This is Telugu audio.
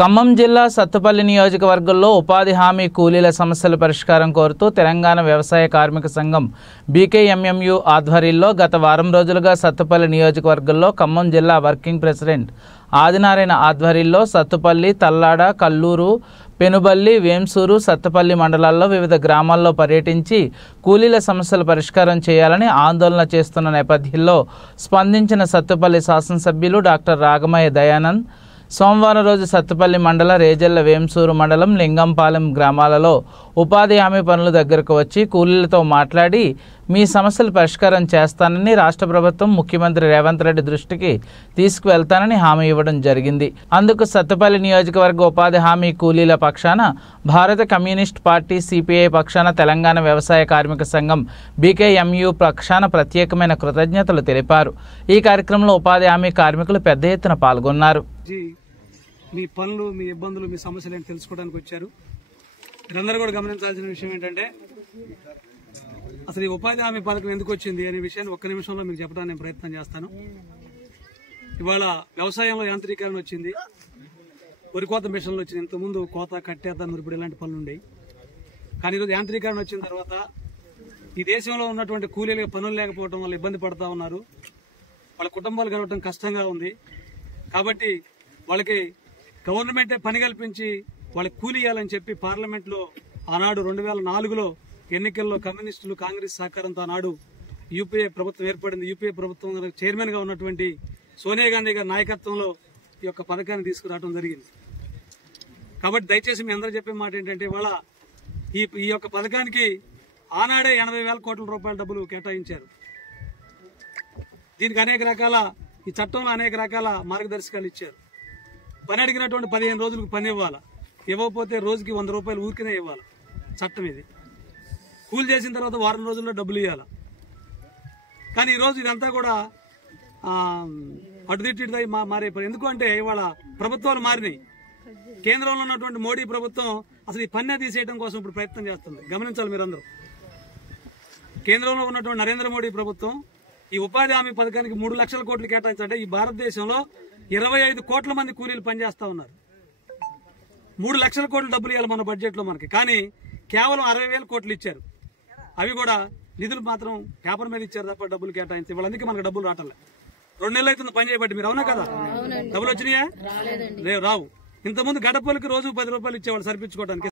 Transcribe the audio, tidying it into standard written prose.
ఖమ్మం జిల్లా సత్తుపల్లి నియోజకవర్గంలో ఉపాధి హామీ కూలీల సమస్యల పరిష్కారం కోరుతూ తెలంగాణ వ్యవసాయ కార్మిక సంఘం బీకేఎంఎంయు ఆధ్వర్యంలో గత వారం రోజులుగా సత్తుపల్లి నియోజకవర్గంలో ఖమ్మం జిల్లా వర్కింగ్ ప్రెసిడెంట్ ఆదినారాయణ ఆధ్వర్యంలో సత్తుపల్లి, తల్లాడ, కల్లూరు, పెనుబల్లి, వేంసూరు, సత్తుపల్లి మండలాల్లో వివిధ గ్రామాల్లో పర్యటించి కూలీల సమస్యల పరిష్కారం చేయాలని ఆందోళన చేస్తున్న నేపథ్యంలో స్పందించిన సత్తుపల్లి శాసనసభ్యులు డాక్టర్ రాగమయ్య దయానంద్ సోమవారం రోజు సత్తుపల్లి మండల రేజల్ల, వేంసూరు మండలం లింగంపాలెం గ్రామాలలో ఉపాధి హామీ పనుల దగ్గరకు వచ్చి కూలీలతో మాట్లాడి మీ సమస్యలు పరిష్కారం చేస్తానని రాష్ట్ర ప్రభుత్వం ముఖ్యమంత్రి రేవంత్ రెడ్డి దృష్టికి తీసుకువెళ్తానని హామీ ఇవ్వడం జరిగింది. అందుకు సత్తుపల్లి నియోజకవర్గ ఉపాధి హామీ కూలీల పక్షాన భారత కమ్యూనిస్ట్ పార్టీ సిపిఐ పక్షాన తెలంగాణ వ్యవసాయ కార్మిక సంఘం బీకేఎంయు పక్షాన ప్రత్యేకమైన కృతజ్ఞతలు తెలిపారు. ఈ కార్యక్రమంలో ఉపాధి హామీ కార్మికులు పెద్ద ఎత్తున పాల్గొన్నారు. మీ పనులు, మీ ఇబ్బందులు, మీ సమస్యలు ఏంటి తెలుసుకోవడానికి వచ్చారు. మీరందరూ కూడా గమనించాల్సిన విషయం ఏంటంటే అసలు ఈ ఉపాధి హామీ పథకం ఎందుకు వచ్చింది అనే విషయాన్ని ఒక్క నిమిషంలో మీకు చెప్పడానికి నేను ప్రయత్నం చేస్తాను. ఇవాళ వ్యవసాయంలో యాంత్రీకరణ వచ్చింది, వరి కోత మిషన్లు వచ్చింది. ఇంతకుముందు కోత, కట్టేత, నురుపుడు ఇలాంటి పనులు ఉండేవి. కానీ ఈరోజు యాంత్రీకరణ వచ్చిన తర్వాత ఈ దేశంలో ఉన్నటువంటి కూలీలకు పనులు లేకపోవడం వల్ల ఇబ్బంది పడుతూ ఉన్నారు. వాళ్ళ కుటుంబాలు గడవడం కష్టంగా ఉంది. కాబట్టి వాళ్ళకి గవర్నమెంటే పని కల్పించి వాళ్ళకి కూలీ ఇవ్వాలని చెప్పి పార్లమెంట్లో ఆనాడు 2004లో ఎన్నికల్లో కమ్యూనిస్టులు, కాంగ్రెస్ సహకారంతో ఆనాడు యూపీఏ ప్రభుత్వం ఏర్పడింది. యూపీఏ ప్రభుత్వం చైర్మన్ గా ఉన్నటువంటి సోనియా గాంధీ గారి నాయకత్వంలో ఈ యొక్క పథకాన్ని తీసుకురావడం జరిగింది. కాబట్టి దయచేసి మీ అందరూ చెప్పే మాట ఏంటంటే ఇవాళ ఈ యొక్క పథకానికి ఆనాడే 80,000 కోట్ల రూపాయల డబ్బులు కేటాయించారు. దీనికి అనేక రకాల, ఈ చట్టంలో అనేక రకాల మార్గదర్శకాలు ఇచ్చారు. పని అడిగినటువంటి 15 రోజులకు పని ఇవ్వాలి, ఇవ్వకపోతే రోజుకి 100 రూపాయలు ఊరికినే ఇవ్వాలి. చట్టం ఇది. కూలి చేసిన తర్వాత వారం రోజుల్లో డబ్బులు ఇవ్వాలి. కానీ ఈరోజు ఇదంతా కూడా అటుదిట్టిదై మారే. ఎందుకు అంటే ఇవాళ ప్రభుత్వాలు మారినాయి. కేంద్రంలో ఉన్నటువంటి మోడీ ప్రభుత్వం అసలు ఈ పన్నే తీసేయడం కోసం ఇప్పుడు ప్రయత్నం చేస్తుంది. గమనించాలి మీరందరూ. కేంద్రంలో ఉన్నటువంటి నరేంద్ర మోడీ ప్రభుత్వం ఈ ఉపాధి హామీ పథకానికి 3 లక్షల కోట్లు కేటాయించాలంటే ఈ భారతదేశంలో 25 కోట్ల మంది కూలీలు పనిచేస్తా ఉన్నారు. 3 లక్షల కోట్లు డబ్బులు ఇవ్వాలి మన బడ్జెట్ లో మనకి. కానీ కేవలం 60,000 కోట్లు ఇచ్చారు. అవి కూడా నిధులు మాత్రం పేపర్ మీద ఇచ్చారు తప్ప డబ్బులు కేటాయించి ఇవాళ అందుకే మనకు డబ్బులు రావట్లే. 2 నెలలు అవుతుంది పని చేయబట్టి. మీరు అవునా కదా? డబ్బులు వచ్చినాయా? రావు. ఇంతకుముందు గడపలకి రోజు 10 రూపాయలు ఇచ్చేవాళ్ళు సరిపించుకోవడానికి.